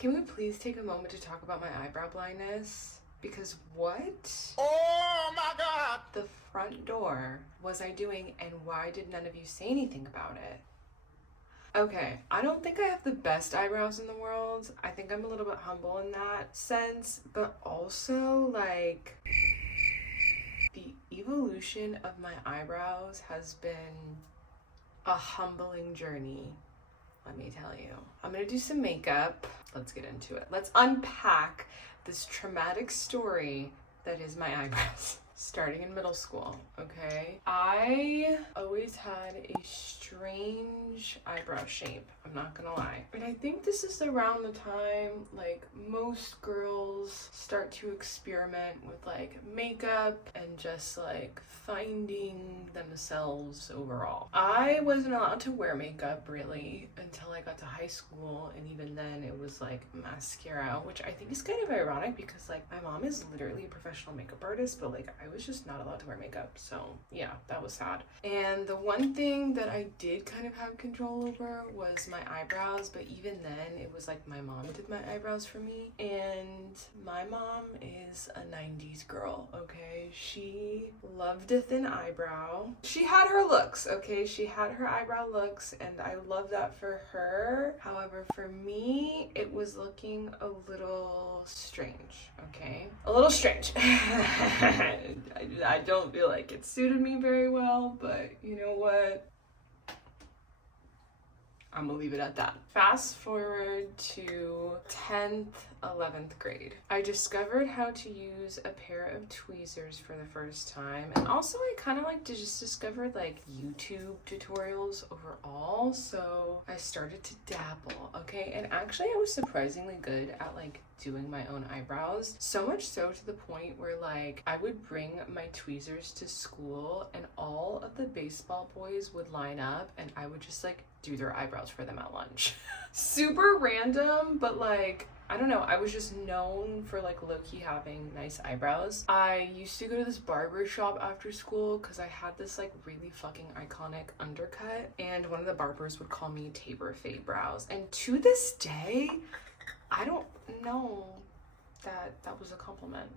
Can we please take a moment to talk about my eyebrow blindness? Because what? Oh my God! The front door was I doing, and why did none of you say anything about it? Okay, I don't think I have the best eyebrows in the world. I think I'm a little bit humble in that sense, but also like the evolution of my eyebrows has been a humbling journey. Let me tell you. I'm gonna do some makeup. Let's get into it. Let's unpack this traumatic story that is my eyebrows. Starting in middle school, okay? I always had a strange eyebrow shape, I'm not gonna lie. And I think this is around the time like most girls start to experiment with like makeup and just like finding themselves overall. I wasn't allowed to wear makeup really until I got to high school, and even then it was like mascara, which I think is kind of ironic because like my mom is literally a professional makeup artist, but like I was just not allowed to wear makeup. So yeah, that was sad. And the one thing that I did kind of have control over was my eyebrows, but even then it was like my mom did my eyebrows for me. And my mom is a 90s girl, okay? She loved a thin eyebrow. She had her looks, okay? She had her eyebrow looks, and I love that for her. However, for me, it was looking a little strange, okay? A little strange. I don't feel like it suited me very well, but you know what? I'm gonna leave it at that. Fast forward to 10th, 11th grade. I discovered how to use a pair of tweezers for the first time. And also I kind of like to just discover like YouTube tutorials overall. So I started to dabble, okay? And actually I was surprisingly good at like doing my own eyebrows. So much so to the point where like I would bring my tweezers to school and all of the baseball boys would line up and I would just like do their eyebrows for them at lunch. Super random, but like, I don't know, I was just known for like low-key having nice eyebrows. I used to go to this barber shop after school because I had this like really fucking iconic undercut, and one of the barbers would call me Tabor Faye Brows. And to this day, I don't know that that was a compliment.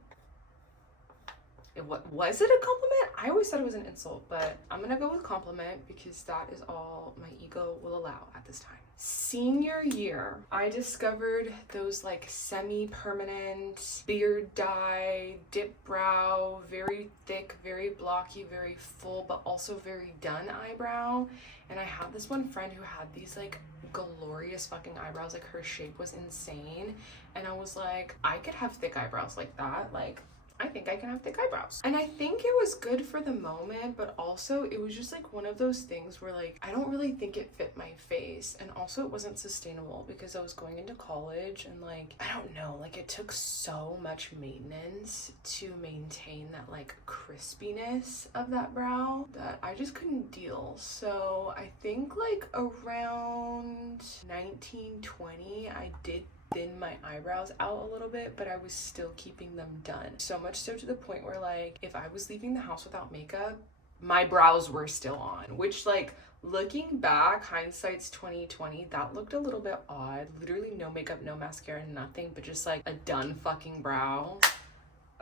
Was it a compliment? I always thought it was an insult, but I'm gonna go with compliment because that is all my ego will allow at this time. Senior year, I discovered those like semi-permanent beard dye, dip brow, very thick, very blocky, very full, but also very done eyebrow. And I had this one friend who had these like glorious fucking eyebrows, like her shape was insane. And I was like, I could have thick eyebrows like that. Like, I think I can have thick eyebrows. And I think it was good for the moment, but also it was just like one of those things where like I don't really think it fit my face, and also it wasn't sustainable because I was going into college and like I don't know, like it took so much maintenance to maintain that like crispiness of that brow that I just couldn't deal. So I think like around 1920 I did thin my eyebrows out a little bit, but I was still keeping them done. So much so to the point where like if I was leaving the house without makeup, my brows were still on, which like looking back, hindsight's 2020, that looked a little bit odd. Literally no makeup, no mascara, nothing, but just like a done fucking brow.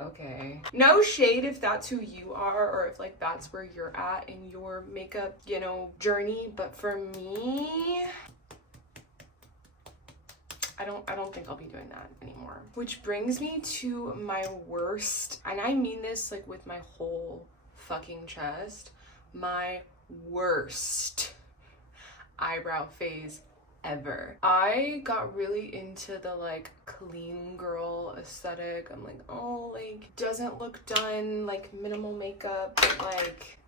Okay. No shade if that's who you are or if like that's where you're at in your makeup, you know, journey, but for me, I don't think I'll be doing that anymore. Which brings me to my worst, and I mean this like with my whole fucking chest, my worst eyebrow phase ever. I got really into the like clean girl aesthetic. I'm like, oh, like doesn't look done, like minimal makeup, but like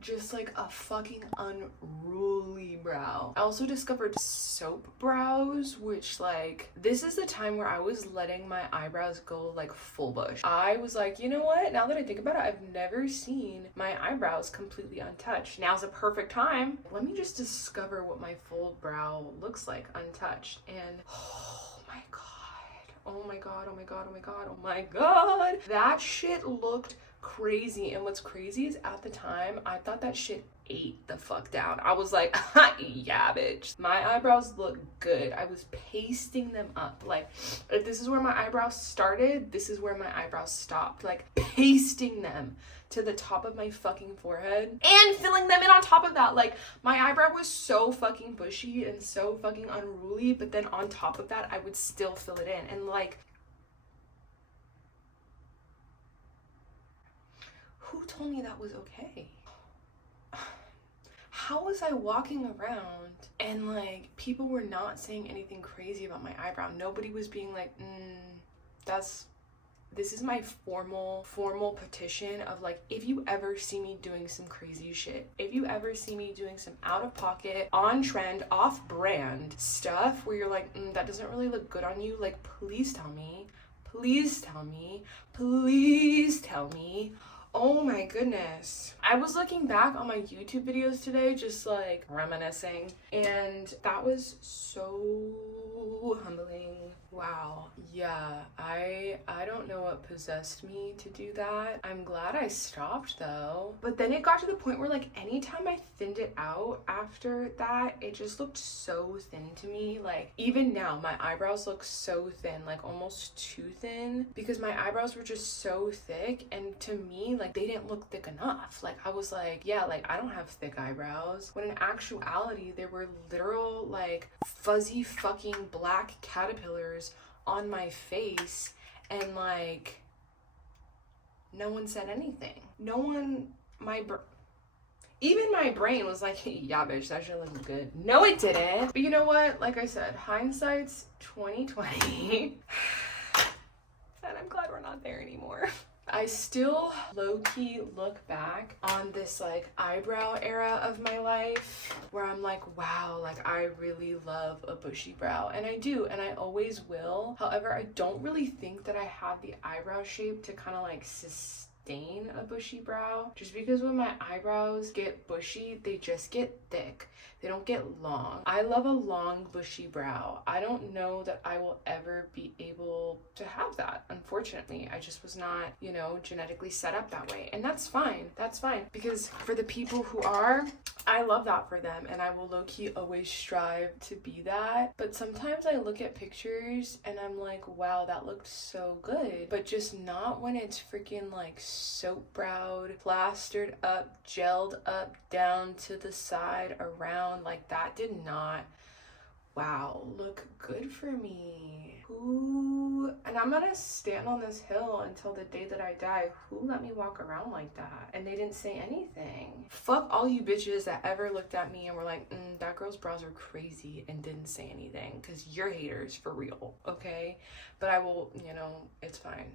just like a fucking unruly brow. I also discovered soap brows, which like this is the time where I was letting my eyebrows go like full bush. I was like, you know what, now that I think about it, I've never seen my eyebrows completely untouched. Now's a perfect time. Let me just discover what my full brow looks like untouched. And oh my god, oh my god, oh my god, oh my god, oh my god, that shit looked crazy. And what's crazy is at the time, I thought that shit ate the fuck down. I was like, yeah, bitch. My eyebrows look good. I was pasting them up. Like, if this is where my eyebrows started, this is where my eyebrows stopped. Like, pasting them to the top of my fucking forehead and filling them in on top of that. Like, my eyebrow was so fucking bushy and so fucking unruly, but then on top of that, I would still fill it in. And like, who told me that was okay? How was I walking around and like people were not saying anything crazy about my eyebrow? Nobody was being like, this is my formal petition of like, if you ever see me doing some crazy shit, if you ever see me doing some out of pocket, on trend, off brand stuff where you're like, that doesn't really look good on you, like, please tell me, please tell me, please tell me. Oh my goodness. I was looking back on my YouTube videos today, just like reminiscing, and that was so humbling. Wow. Yeah, I don't know what possessed me to do that. I'm glad I stopped though. But then it got to the point where like anytime I thinned it out after that, it just looked so thin to me. Like even now, my eyebrows look so thin, like almost too thin, because my eyebrows were just so thick, and to me, like they didn't look thick enough. Like I was like, yeah, like I don't have thick eyebrows. When in actuality, there were literal like fuzzy fucking black caterpillars on my face, and like no one said anything. No one, even my brain was like, yeah, bitch, that shit looks good. No, it didn't. But you know what? Like I said, hindsight's 2020. And I'm glad we're not there anymore. I still low-key look back on this like eyebrow era of my life where I'm like, wow, like I really love a bushy brow. And I do, and I always will. However, I don't really think that I have the eyebrow shape to kind of like sustain a bushy brow, just because when my eyebrows get bushy, they just get thick. They don't get long. I love a long bushy brow. I don't know that I will ever be able to have that. Unfortunately, I just was not, you know, genetically set up that way. And that's fine. That's fine. Because for the people who are, I love that for them. And I will low-key always strive to be that. But sometimes I look at pictures and I'm like, wow, that looked so good. But just not when it's freaking like soap browed, plastered up, gelled up, down to the side, around. Like that did not, wow, look good for me. Who, and I'm gonna stand on this hill until the day that I die, who let me walk around like that? And they didn't say anything. Fuck all you bitches that ever looked at me and were like, that girl's brows are crazy, and didn't say anything, because you're haters for real, okay? But I will, you know, it's fine.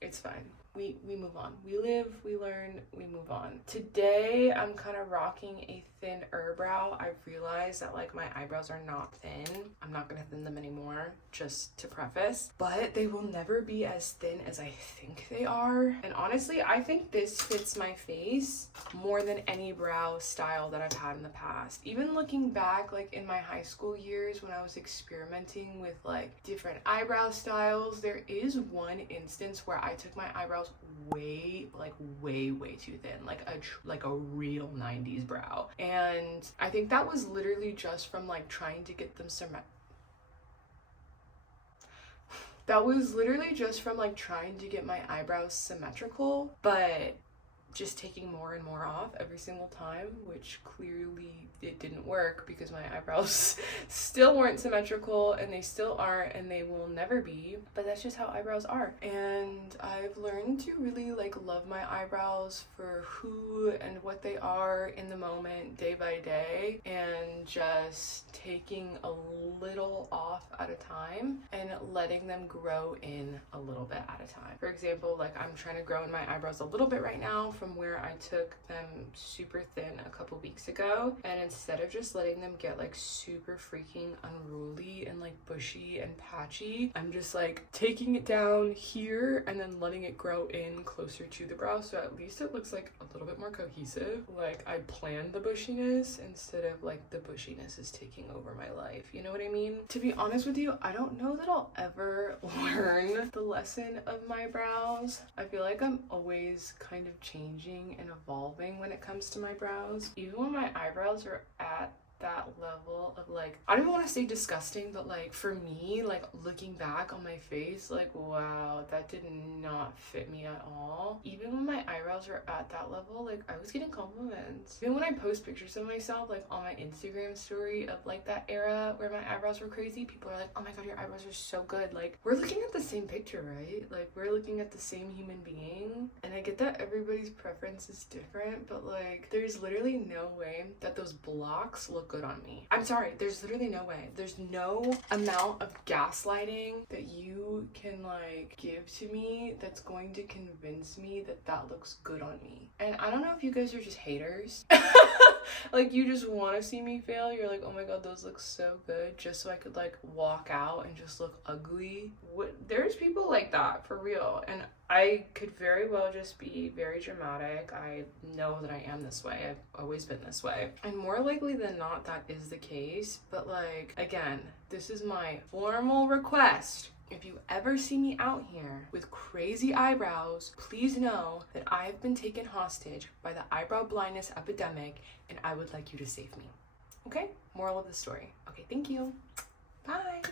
It's fine. We move on. We live, we learn, we move on. Today, I'm kind of rocking a thin brow. I've realized that like my eyebrows are not thin. I'm not gonna thin them anymore, just to preface. But they will never be as thin as I think they are. And honestly, I think this fits my face more than any brow style that I've had in the past. Even looking back, like in my high school years when I was experimenting with like different eyebrow styles, there is one instance where I took my eyebrows way too thin, like a real 90s brow, and I think that was literally just from like trying to get them trying to get my eyebrows symmetrical, but just taking more and more off every single time, which clearly it didn't work because my eyebrows still weren't symmetrical, and they still aren't, and they will never be. But that's just how eyebrows are. And I've learned to really like love my eyebrows for who and what they are in the moment, day by day, and just taking a little off at a time and letting them grow in a little bit at a time. For example, like I'm trying to grow in my eyebrows a little bit right now from from where I took them super thin a couple weeks ago, and instead of just letting them get like super freaking unruly and like bushy and patchy, I'm just like taking it down here and then letting it grow in closer to the brow, so at least it looks like a little bit more cohesive. Like I planned the bushiness instead of like the bushiness is taking over my life, you know what I mean? To be honest with you, I don't know that I'll ever learn the lesson of my brows. I feel like I'm always kind of changing and evolving when it comes to my brows. Even when my eyebrows are at that level of like, I don't even want to say disgusting, but like for me, like looking back on my face, like wow, that did not fit me at all. Even when my eyebrows were at that level, like I was getting compliments. Even when I post pictures of myself like on my Instagram story of like that era where my eyebrows were crazy, people are like, oh my god, your eyebrows are so good. Like we're looking at the same picture, right? Like we're looking at the same human being, and I get that everybody's preference is different, but like there's literally no way that those blocks look good on me. I'm sorry, there's literally no way. There's no amount of gaslighting that you can like give to me that's going to convince me that that looks good on me. And I don't know if you guys are just haters. Like you just want to see me fail. You're like, oh my god, those look so good, just so I could like walk out and just look ugly. There's people like that for real, and I could very well just be very dramatic. I know that I am this way. I've always been this way. And more likely than not, that is the case. But like, again, this is my formal request. If you ever see me out here with crazy eyebrows, please know that I have been taken hostage by the eyebrow blindness epidemic, and I would like you to save me. Okay? Moral of the story. Okay, thank you. Bye.